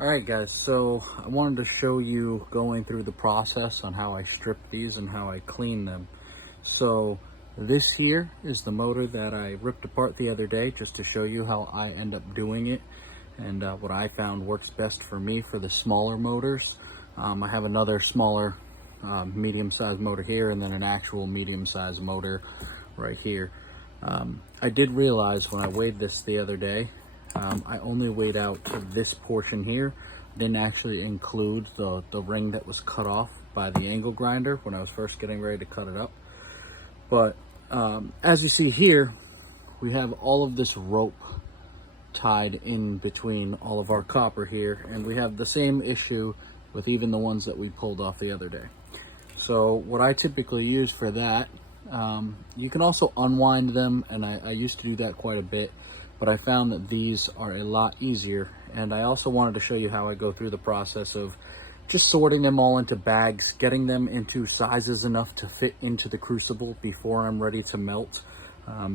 Alright guys, so I wanted to show you going through the process on how I strip these and how I clean them. So this here is the motor that I ripped apart the other day, just to show you how I end up doing it and what I found works best for me for the smaller motors. I have another smaller medium-sized motor here, and then an actual medium-sized motor right here. I did realize when I weighed this the other day, I only weighed out to this portion here. Didn't actually include the ring that was cut off by the angle grinder when I was first getting ready to cut it up. But as you see here, we have all of this rope tied in between all of our copper here, and we have the same issue with even the ones that we pulled off the other day. So what I typically use for that, you can also unwind them, and I used to do that quite a bit, but I found that these are a lot easier. And I also wanted to show you how I go through the process of just sorting them all into bags, getting them into sizes enough to fit into the crucible before I'm ready to melt.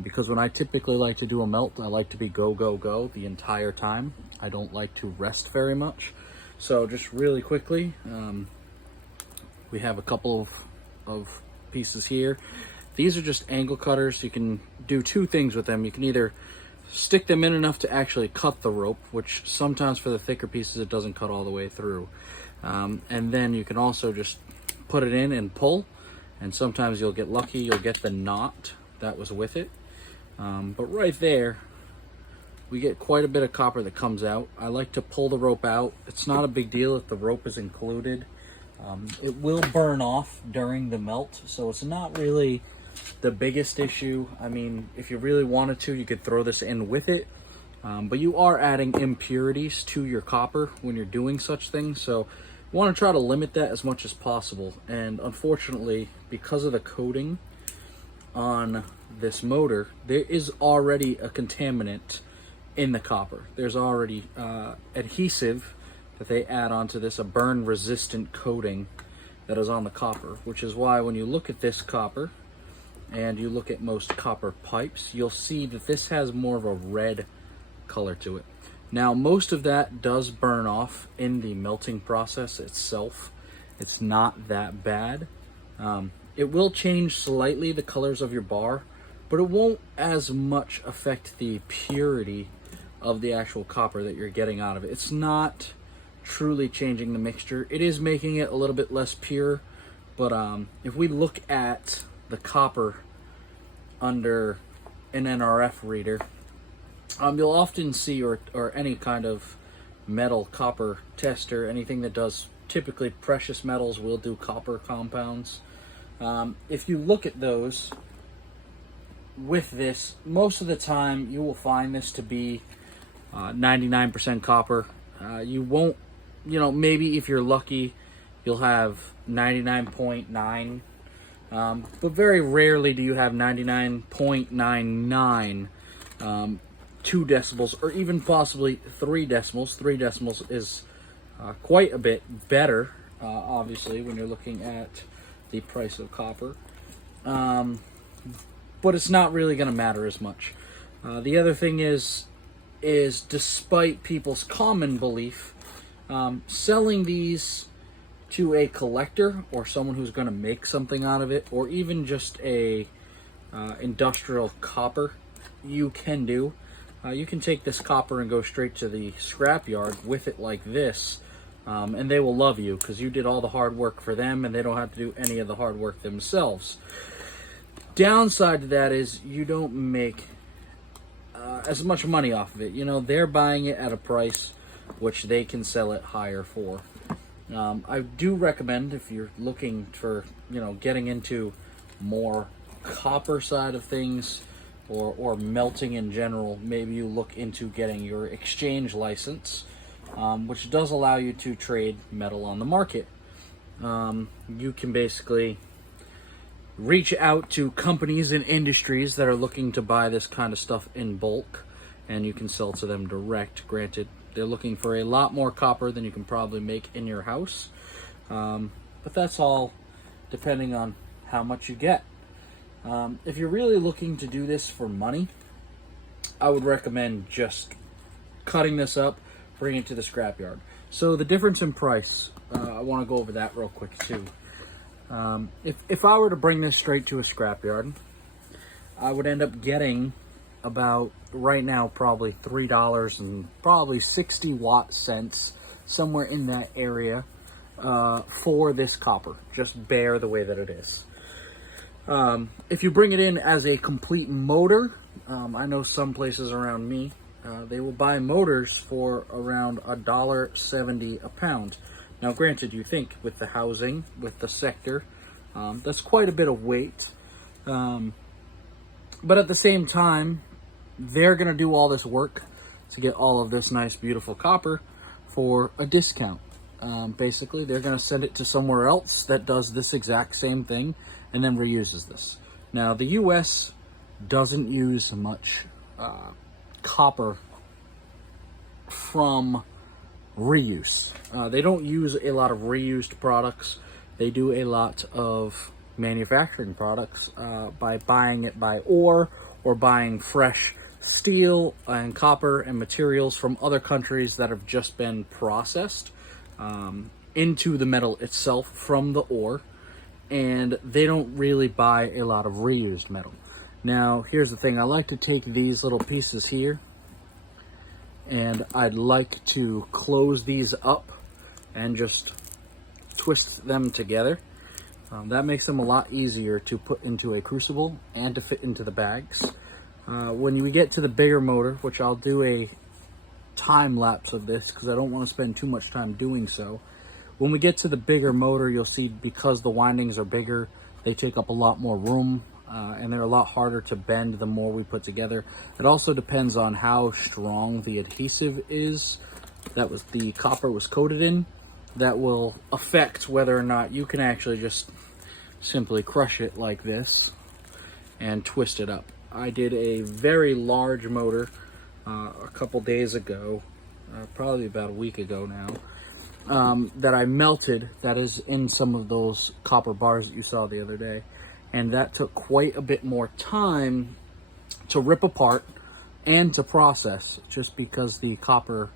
Because when I typically like to do a melt, I like to be go, go, go the entire time. I don't like to rest very much. So just really quickly, we have a couple of pieces here. These are just angle cutters. You can do two things with them. You can either stick them in enough to actually cut the rope, which sometimes for the thicker pieces it doesn't cut all the way through. And then you can also just put it in and pull, and sometimes you'll get lucky, you'll get the knot that was with it. But right there, we get quite a bit of copper that comes out. I like to pull the rope out. It's not a big deal if the rope is included. It will burn off during the melt, so it's not really the biggest issue. I mean, if you really wanted to, you could throw this in with it, but you are adding impurities to your copper when you're doing such things, so you want to try to limit that as much as possible. And unfortunately, because of the coating on this motor, there is already a contaminant in the copper. There's already adhesive that they add onto this, a burn resistant coating that is on the copper, which is why when you look at this copper and you look at most copper pipes, you'll see that this has more of a red color to it. Now, most of that does burn off in the melting process itself. It's not that bad. It will change slightly the colors of your bar, but it won't as much affect the purity of the actual copper that you're getting out of it. It's not truly changing the mixture. It is making it a little bit less pure, but if we look at the copper under an NRF reader, you'll often see, or any kind of metal copper tester, anything that does typically precious metals will do copper compounds. If you look at those with this, most of the time you will find this to be 99% copper. You won't, maybe if you're lucky, you'll have 99.9, but very rarely do you have 99.99, 2 decibels, or even possibly 3 decimals. 3 decimals is quite a bit better, obviously, when you're looking at the price of copper. But it's not really going to matter as much. The other thing is despite people's common belief, selling these to a collector or someone who's going to make something out of it, or even just a industrial copper, you can do. You can take this copper and go straight to the scrapyard with it like this, and they will love you because you did all the hard work for them and they don't have to do any of the hard work themselves. Downside to that is you don't make as much money off of it. They're buying it at a price which they can sell it higher for. I do recommend, if you're looking for, getting into more copper side of things, or melting in general, maybe you look into getting your exchange license, which does allow you to trade metal on the market. You can basically reach out to companies and industries that are looking to buy this kind of stuff in bulk, and you can sell to them direct. Granted, they're looking for a lot more copper than you can probably make in your house, but that's all depending on how much you get. If you're really looking to do this for money, I would recommend just cutting this up, bring it to the scrapyard. So the difference in price, I want to go over that real quick too. If I were to bring this straight to a scrapyard, I would end up getting about, right now, probably $3 and probably 60 watt cents, somewhere in that area, for this copper, just bare the way that it is. If you bring it in as a complete motor, I know some places around me, they will buy motors for around $1.70 a pound. Now, granted, you think with the housing, with the sector, that's quite a bit of weight. But at the same time, they're going to do all this work to get all of this nice, beautiful copper for a discount. Basically, they're going to send it to somewhere else that does this exact same thing and then reuses this. Now, the U.S. doesn't use much copper from reuse. They don't use a lot of reused products. They do a lot of manufacturing products by buying it by ore or buying fresh steel and copper and materials from other countries that have just been processed into the metal itself from the ore, and they don't really buy a lot of reused metal. Now, here's the thing. I like to take these little pieces here, and I'd like to close these up and just twist them together. That makes them a lot easier to put into a crucible and to fit into the bags. When we get to the bigger motor, which I'll do a time lapse of this because I don't want to spend too much time doing so. When we get to the bigger motor, you'll see because the windings are bigger, they take up a lot more room, and they're a lot harder to bend the more we put together. It also depends on how strong the adhesive is that the copper was coated in. That will affect whether or not you can actually just simply crush it like this and twist it up. I did a very large motor a couple days ago, probably about a week ago now, that I melted, that is in some of those copper bars that you saw the other day. And that took quite a bit more time to rip apart and to process, just because the copper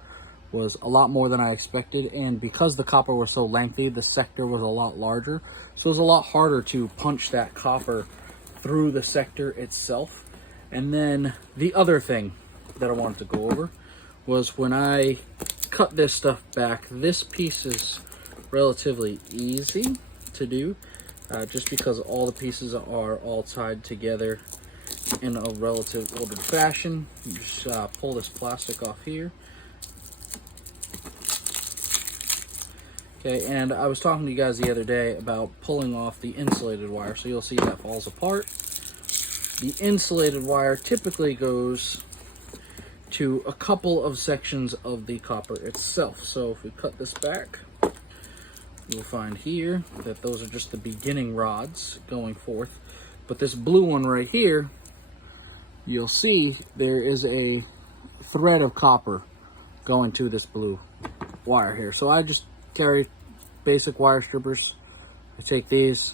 was a lot more than I expected, and because the copper was so lengthy, the sector was a lot larger, so it was a lot harder to punch that copper through the sector itself. And then the other thing that I wanted to go over was when I cut this stuff back, this piece is relatively easy to do, just because all the pieces are all tied together in a relative ordered fashion. You just pull this plastic off here. Okay, and I was talking to you guys the other day about pulling off the insulated wire, so you'll see that falls apart. The insulated wire typically goes to a couple of sections of the copper itself. So if we cut this back, you'll find here that those are just the beginning rods going forth. But this blue one right here, you'll see there is a thread of copper going to this blue wire here. So I just carry basic wire strippers. I take these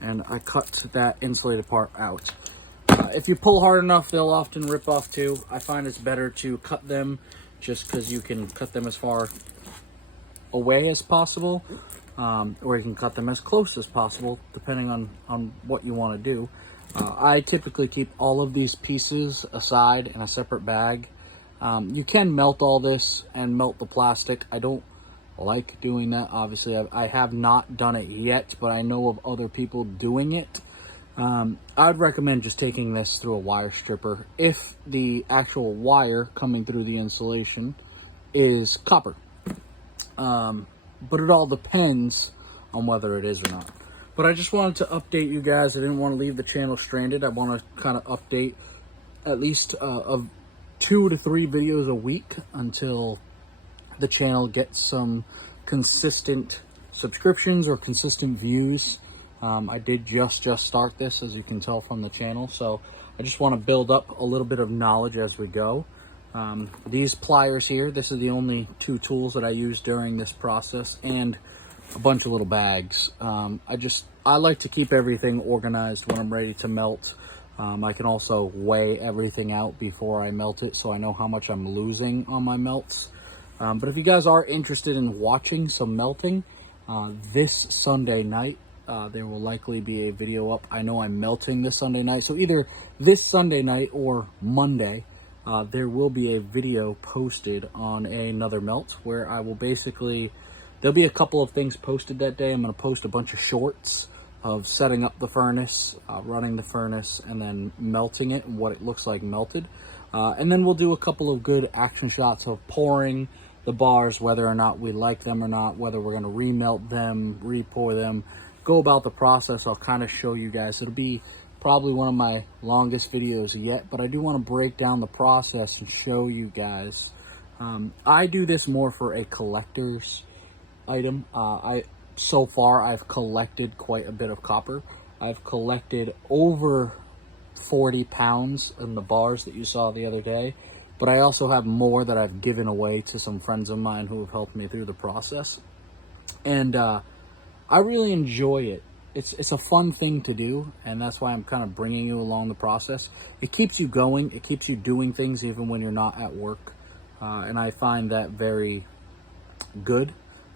and I cut that insulated part out. If you pull hard enough, they'll often rip off too. I find it's better to cut them just because you can cut them as far away as possible, or you can cut them as close as possible, depending on what you want to do. I typically keep all of these pieces aside in a separate bag. You can melt all this and melt the plastic. I don't like doing that. Obviously, I have not done it yet, but I know of other people doing it. I'd recommend just taking this through a wire stripper if the actual wire coming through the insulation is copper. But it all depends on whether it is or not. But I just wanted to update you guys. I didn't want to leave the channel stranded. I want to kind of update at least of 2 to 3 videos a week until the channel gets some consistent subscriptions or consistent views. I did just start this, as you can tell from the channel, so I just want to build up a little bit of knowledge as we go. These pliers here, this is the only 2 tools that I use during this process, and a bunch of little bags. I like to keep everything organized when I'm ready to melt. I can also weigh everything out before I melt it, so I know how much I'm losing on my melts. But if you guys are interested in watching some melting, this Sunday night, there will likely be a video up. I know I'm melting this Sunday night, so either this Sunday night or Monday, there will be a video posted on another melt where I will basically, there'll be a couple of things posted that day. I'm going to post a bunch of shorts of setting up the furnace, running the furnace, and then melting it and what it looks like melted. And then we'll do a couple of good action shots of pouring the bars, whether or not we like them or not, whether we're going to remelt them, re-pour them, go about the process. I'll kind of show you guys. It'll be probably one of my longest videos yet, but I do want to break down the process and show you guys. I do this more for a collector's item. So far, I've collected quite a bit of copper. I've collected over 40 pounds in the bars that you saw the other day, but I also have more that I've given away to some friends of mine who have helped me through the process. And I really enjoy it. It's a fun thing to do, and that's why I'm kind of bringing you along the process. It keeps you going. It keeps you doing things even when you're not at work, and I find that very good.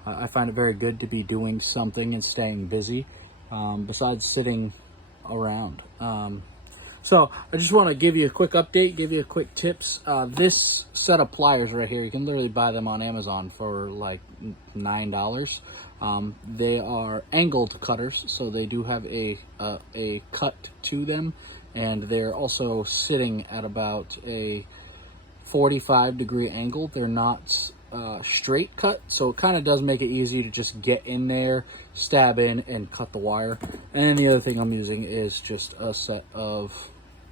I find it very good to be doing something and staying busy, besides sitting around. So I just want to give you a quick update, give you a quick tips. This set of pliers right here, you can literally buy them on Amazon for like $9. They are angled cutters, so they do have a cut to them, and they're also sitting at about a 45-degree angle. They're not straight cut, so it kind of does make it easy to just get in there, stab in, and cut the wire. And the other thing I'm using is just a set of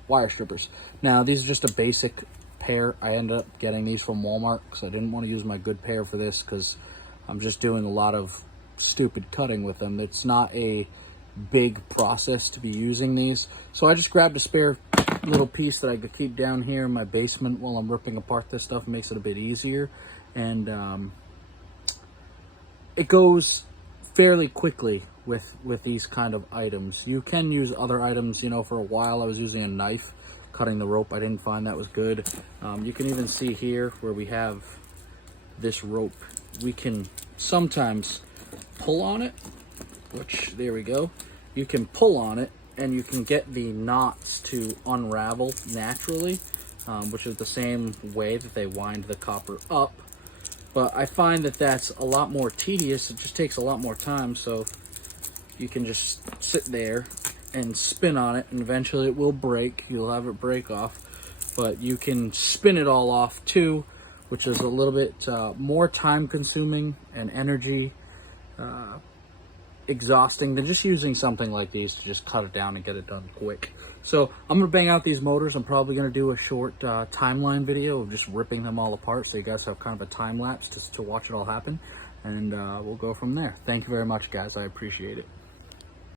wire strippers. Now, these are just a basic pair. I ended up getting these from Walmart because I didn't want to use my good pair for this because I'm just doing a lot of stupid cutting with them. It's not a big process to be using these, so I just grabbed a spare little piece that I could keep down here in my basement while I'm ripping apart this stuff. It makes it a bit easier, and it goes fairly quickly with these kind of items. You can use other items. You know, for a while I was using a knife cutting the rope. I didn't find that was good. You can even see here where we have this rope, we can sometimes pull on it, which, there we go. You can pull on it and you can get the knots to unravel naturally, which is the same way that they wind the copper up. But I find that that's a lot more tedious. It just takes a lot more time, so you can just sit there and spin on it, and eventually it will break. You'll have it break off, but you can spin it all off too, which is a little bit more time consuming and energy exhausting than just using something like these to just cut it down and get it done quick. So I'm gonna bang out these motors. I'm probably gonna do a short timeline video of just ripping them all apart, so you guys have kind of a time lapse to watch it all happen, and we'll go from there. Thank you very much, guys. I appreciate it.